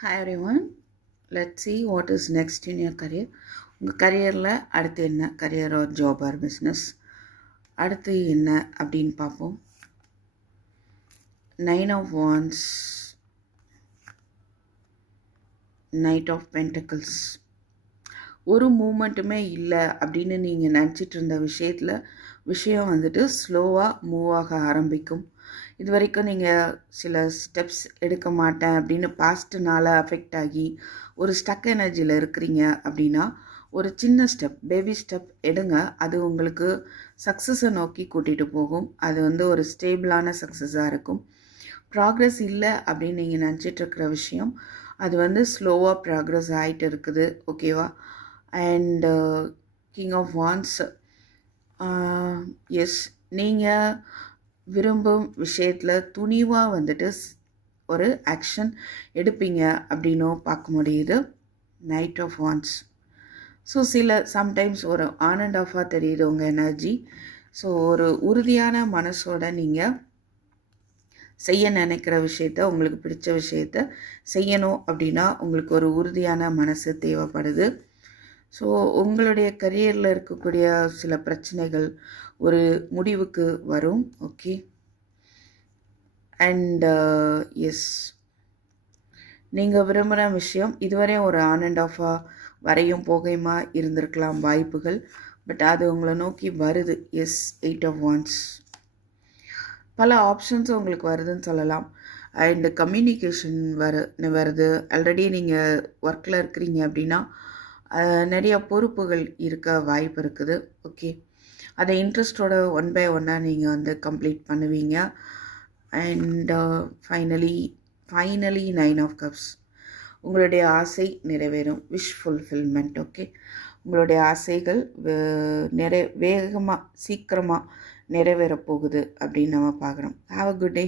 Hi everyone. Let's see what is next in your career. உங்கள் கரியரில் அடுத்து என்ன career R job or business அடுத்து என்ன அப்படின்னு பார்ப்போம். 9 of Wands, Knight of Pentacles. ஒரு மூமெண்ட்டுமே இல்லை அப்படின்னு நீங்கள் நினச்சிட்டு இருந்த விஷயம் வந்துட்டு ஸ்லோவாக மூவ் ஆக ஆரம்பிக்கும். இது வரைக்கும் நீங்கள் சில ஸ்டெப்ஸ் எடுக்க மாட்டேன் அப்படின்னு பாஸ்ட்னால் அஃபெக்ட் ஆகி ஒரு ஸ்டக் எனர்ஜியில் இருக்கிறீங்க அப்படின்னா ஒரு சின்ன ஸ்டெப், பேபி ஸ்டெப் எடுங்க. அது உங்களுக்கு சக்ஸஸை நோக்கி கூட்டிகிட்டு போகும். அது ஒரு ஸ்டேபிளான சக்ஸஸாக இருக்கும். ப்ராக்ரெஸ் இல்லை அப்படின்னு நீங்கள் நினச்சிட்ருக்கிற விஷயம் அது ஸ்லோவாக ப்ராக்ரெஸ் ஆகிட்டு இருக்குது. ஓகேவா? And king of wands, yes, நீங்கள் விரும்பும் விஷயத்தில் துணிவாக ஒரு ஆக்ஷன் எடுப்பீங்க அப்படின்னும் பார்க்க முடியுது. Knight of wands. So sometimes ஒரு ஆன் அண்ட் ஆஃபாக தெரியுது உங்கள் எனர்ஜி. ஸோ ஒரு உறுதியான மனசோட நீங்கள் செய்ய நினைக்கிற விஷயத்த, உங்களுக்கு பிடிச்ச விஷயத்த செய்யணும் அப்படின்னா உங்களுக்கு ஒரு உறுதியான மனசு தேவைப்படுது. ஸோ உங்களுடைய கரியரில் இருக்கக்கூடிய சில பிரச்சனைகள் ஒரு முடிவுக்கு வரும். ஓகே. அண்ட் எஸ், நீங்கள் விரும்புகிற விஷயம் இதுவரையும் ஒரு ஆன் அண்ட் ஆஃபாக வரையும் போகையுமா இருந்திருக்கலாம் வாய்ப்புகள். பட் அது உங்களை நோக்கி வருது. Yes, 8 of Wands. பல ஆப்ஷன்ஸ் உங்களுக்கு வருதுன்னு சொல்லலாம். அண்டு கம்யூனிகேஷன் வருது. ஆல்ரெடி நீங்கள் ஒர்க்கில் இருக்கிறீங்க அப்படின்னா நிறைய பொறுப்புகள் இருக்க வாய்ப்பு இருக்குது. ஓகே, அதை இன்ட்ரெஸ்டோட ஒன் பை ஒன்னாக நீங்கள் கம்ப்ளீட் பண்ணுவீங்க. And finally 9 of Cups. உங்களுடைய ஆசை நிறைவேறும். Wish fulfilment. ஓகே, உங்களுடைய ஆசைகள் வேகமாக சீக்கிரமாக நிறைவேற போகுது அப்படின்னு நம்ம பார்க்குறோம். Have a good day.